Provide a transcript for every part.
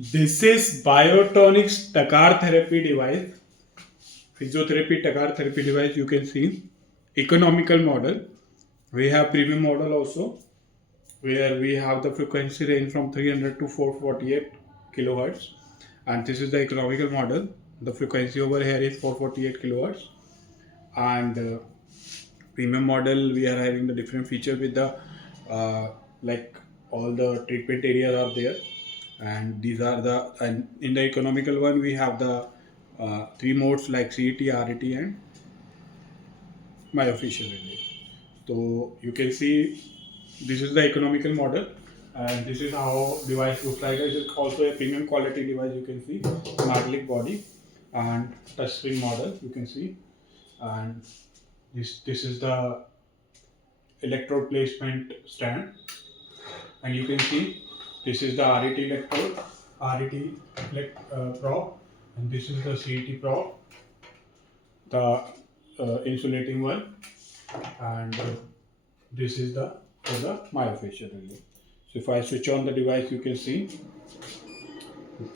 This is Biotronix Tecar Therapy device, Physiotherapy Tecar Therapy device. You can see economical model. We have premium model also, where we have the frequency range from 300 to 448 kilohertz, and this is the economical model. The frequency over here is 448 kilohertz, and premium model we are having the different feature with the like all the treatment areas are there, and these are the, and in the economical one we have the three modes like CET, RET and myofascial relief. So you can see this is the economical model, and this is how device looks like. It is also a premium quality device. You can see magnetic body and touchscreen model. You can see, and this is the electrode placement stand, and you can see this is the RET electrode, prop, and this is the CET prop, the insulating one, and this is the myofascial relief. So if I switch on the device, you can see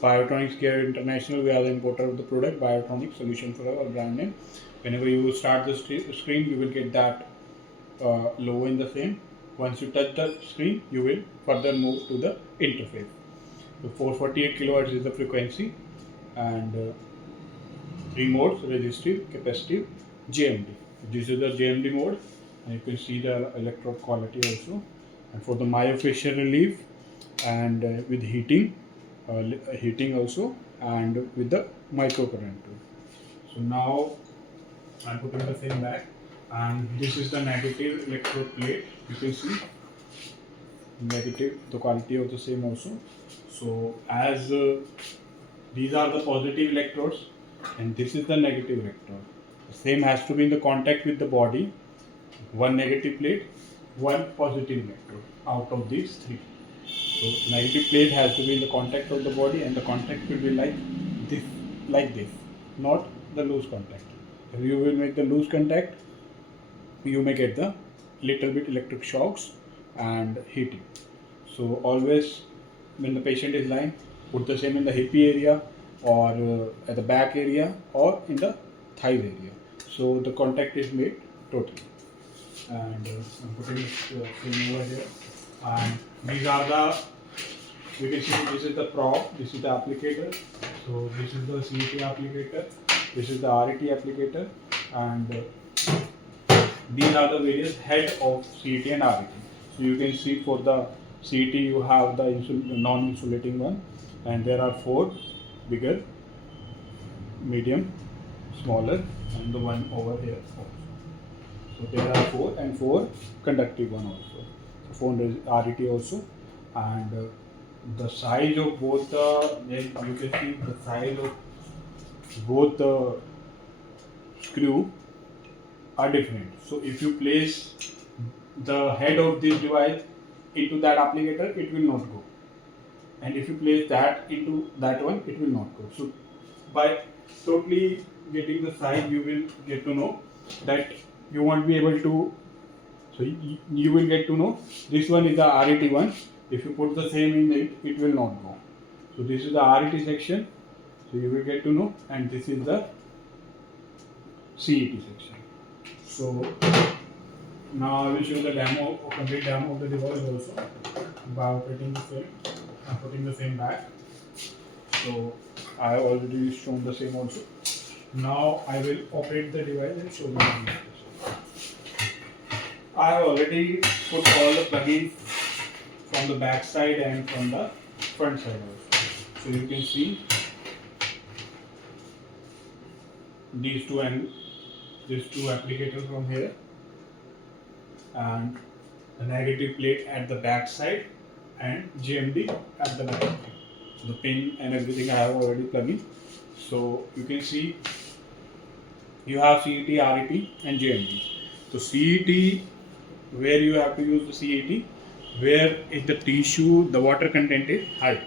Biotronix Care International. We are the importer of the product. Biotronix Solution Forever brand name. Whenever you will start the screen, you will get that logo in the same. Once you touch the screen, you will further move to the interface. So 448 kilohertz is the frequency, and three modes: resistive, capacitive, GMD. This is the GMD mode, and you can see the electrode quality also. And for the myofascial relief, and with heating also, and with the microcurrent too. So now I'm putting the same back, and this is the negative electrode plate. You can see negative, the quality of the same also. So as these are the positive electrodes, and this is the negative electrode. The same has to be in the contact with the body. One negative plate, one positive electrode out of these three. So negative plate has to be in the contact of the body, and the contact will be like this, not the loose contact. If you will make the loose contact, you may get the little bit electric shocks and heating. So always when the patient is lying, put the same in the hip area, or at the back area, or in the thigh area. So the contact is made totally. And I'm putting it same over here. And these are the, you can see this is the prop, this is the applicator. So this is the CET applicator, this is the RET applicator, and these are the various head of CET and RET. So you can see for the CET you have the non-insulating one, and there are four: bigger, medium, smaller, and the one over here also. So there are four, and four conductive one also. So four RET also, and the size of both the, you can see the size of both the screw are different. So if you place the head of this device into that applicator, it will not go, and if you place that into that one, it will not go. So by totally getting the size, you will get to know that you won't be able to. So you will get to know this one is the RET one. If you put the same in it, it will not go. So this is the RET section. So you will get to know, and this is the CET section. So now I will show the demo, complete demo of the device also by operating the same. I'm putting the same back. So I have already shown the same also. Now I will operate the device and show the demonstration. I have already put all the plugins from the back side and from the front side also. So you can see these two applicators from here, and the negative plate at the back side, and GMD at the back. So the pin and everything I have already plugged in. So you can see you have CET, RET and GMD. So CET, where you have to use the CET, where in the tissue the water content is high,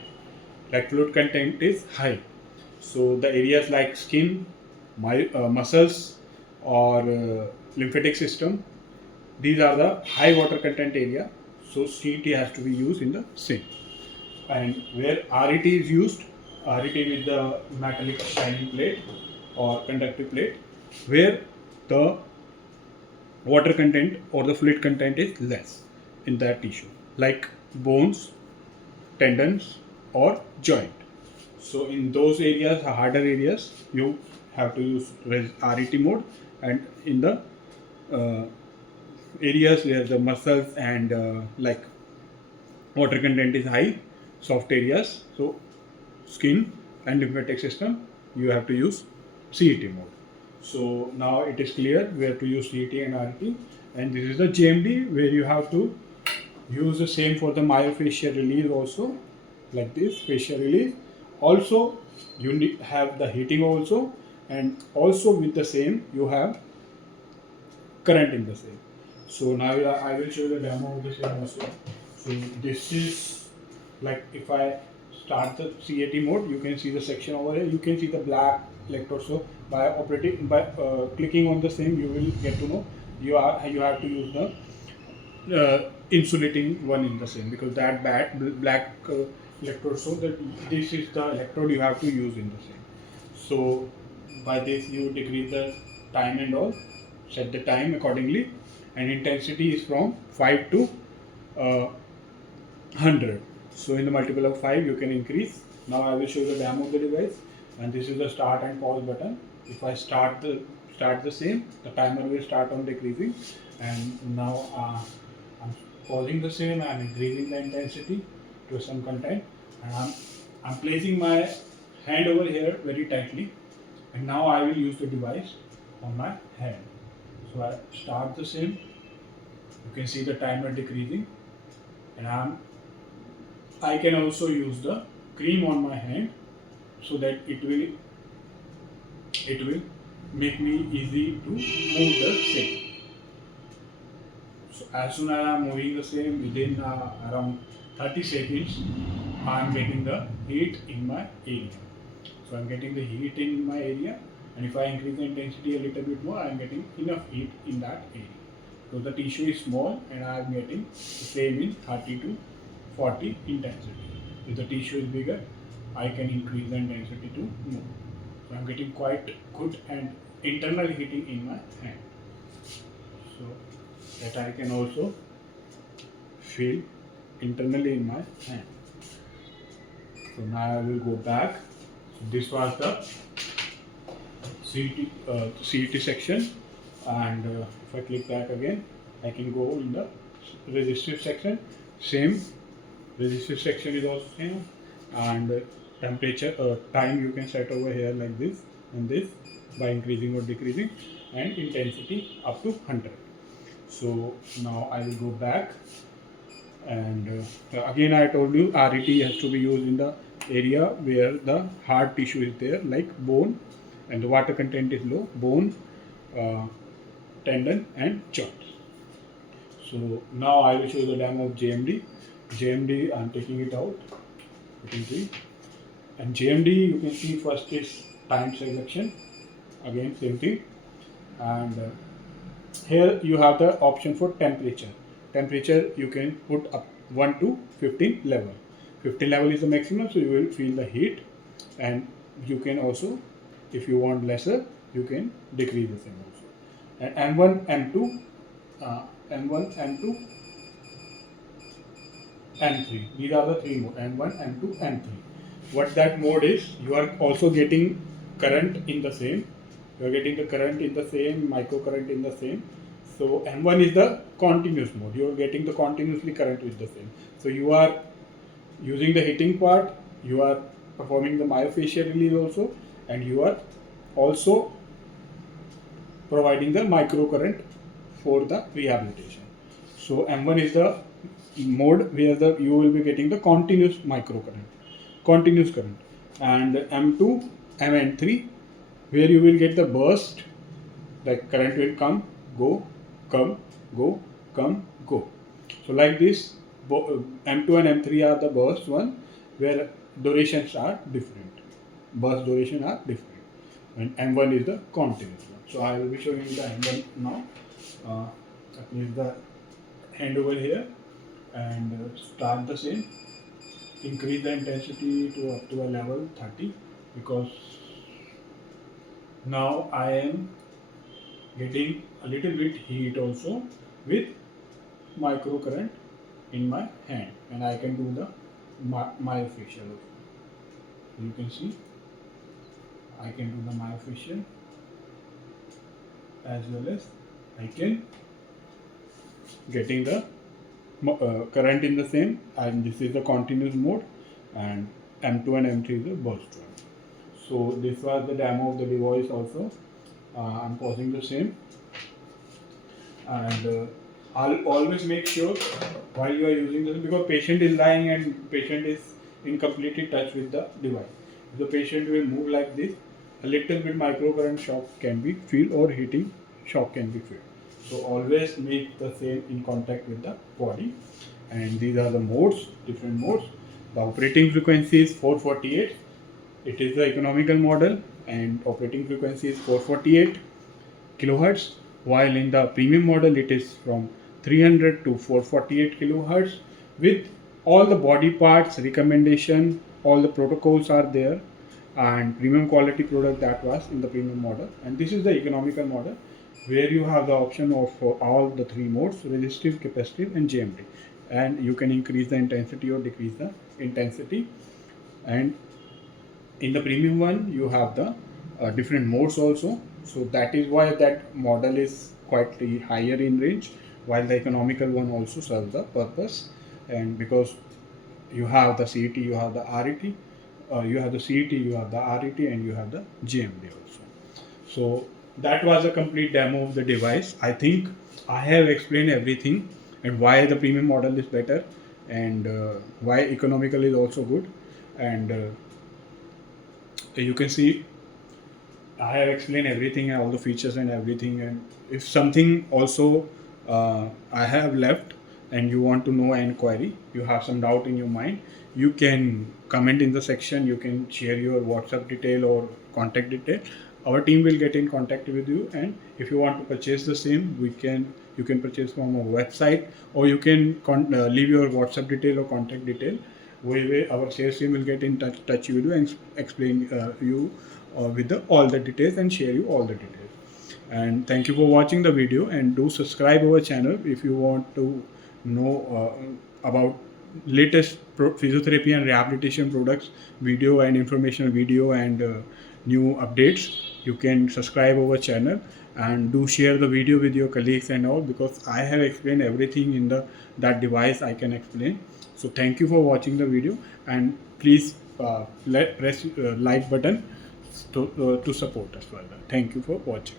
like fluid content is high. So the areas like skin, muscles, or lymphatic system, these are the high water content area. So CET has to be used in the same. and where RET is used, RET with the metallic shining plate or conductive plate, where the water content or the fluid content is less in that tissue, like bones, tendons, or joint. So in those areas, harder areas, you have to use RET mode, and in the uh, areas where the muscles and like water content is high, soft areas, so skin and lymphatic system, you have to use CET mode. So now it is clear where to use CET and RT, and this is the JMD where you have to use the same for the myofascial release also, like this facial release. Also, you need have the heating also, and also with the same you have current in the same. So now I will show the demo of the same also. So this is like if I start the CAT mode, you can see the section over here. You can see the black electrode. So by clicking on the same, you will get to know you have to use the insulating one in the same, because that black electrode. So that this is the electrode you have to use in the same. So by this you decrease the time and all, set the time accordingly, and intensity is from 5 to 100. So in the multiple of 5 you can increase. Now I will show you the demo of the device, and this is the start and pause button. If I start the same, the timer will start on decreasing, and now I'm pausing the same. I'm increasing the intensity to some content, and I'm placing my hand over here very tightly, and now I will use the device on my hand. So I start the same. You can see the timer decreasing, and I can also use the cream on my hand, so that it will make me easy to move the same. So as soon as I am moving the same, within around 30 seconds, I am getting the heat in my area. So I am getting the heat in my area, and if I increase the intensity a little bit more, I am getting enough heat in that area. So the tissue is small, and I am getting the same in 30 to 40 intensity. If the tissue is bigger, I can increase the intensity to more. So I am getting quite good and internal heating in my hand. So that I can also feel internally in my hand. So now I will go back. So this was the CET section, and if I click back again, I can go in the resistive section. Same resistive section is also same, and temperature time you can set over here like this and this by increasing or decreasing, and intensity up to 100. So now I will go back, and again I told you RET has to be used in the area where the hard tissue is there, like bone, and the water content is low, bone, uh, tendon and joints. So now I will show you the demo of JMD. JMD, I'm taking it out, you can see, and JMD you can see first is time selection, again same thing, and here you have the option for temperature. Temperature you can put up 1 to 15 level. 15 level is the maximum, so you will feel the heat, and you can also, if you want lesser, you can decrease the same also. And M1, M2, M1, M2, M3. These are the three modes: M1, M2, M3. What that mode is, you are also getting current in the same. You are getting the current in the same, microcurrent in the same. So M1 is the continuous mode. You are getting the continuously current with the same. So you are using the heating part, you are performing the myofascial release also, and you are also providing the microcurrent for the rehabilitation. So M1 is the mode where you will be getting the continuous microcurrent, continuous current, and M2, M3, where you will get the burst, like current will come, go, come, go, come, go. So like this, M2 and M3 are the burst one, where durations are different. Burst duration are different, and M1 is the continuous one. So I will be showing you the M1 now. I place the hand over here and start the same. increase the intensity to up to a level 30, because now I am getting a little bit heat also with microcurrent in my hand, and I can do the myofascial also. You can see I can do the myofascial, as well as I can getting the current in the same, and this is the continuous mode, and M2 and M3 is the burst one. So this was the demo of the device also. I'm pausing the same, and I'll always make sure while you are using this, because patient is lying and patient is in completely touch with the device. If the patient will move like this, a little bit microcurrent shock can be feel, or heating shock can be felt. So always make the same in contact with the body. And these are the modes, different modes. The operating frequency is 448. It is the economical model, and operating frequency is 448 kilohertz, while in the premium model it is from 300 to 448 kilohertz, with all the body parts recommendation, all the protocols are there, and premium quality product that was in the premium model. And this is the economical model, where you have the option of all the three modes: resistive, capacitive and GMT, and you can increase the intensity or decrease the intensity. And in the premium one you have the different modes also, so that is why that model is quite higher in range, while the economical one also serves the purpose. And because you have the CET, you have the RET, you have the CET, you have the RET, and you have the GMD also. So that was a complete demo of the device. I think I have explained everything, and why the premium model is better, and why economical is also good. And you can see I have explained everything, all the features and everything. And if something also I have left and you want to know an query, you have some doubt in your mind, you can comment in the section, you can share your WhatsApp detail or contact detail. Our team will get in contact with you, and if you want to purchase the same, you can purchase from our website, or you can leave your WhatsApp detail or contact detail. Our sales team will get in touch with you and explain you with all the details, and share you all the details. And thank you for watching the video, and do subscribe our channel if you want to know about latest physiotherapy and rehabilitation products video, and informational video, and new updates. You can subscribe our channel, and do share the video with your colleagues and all, because I have explained everything in that device I can explain. So thank you for watching the video, and please press like button to support us further. Thank you for watching.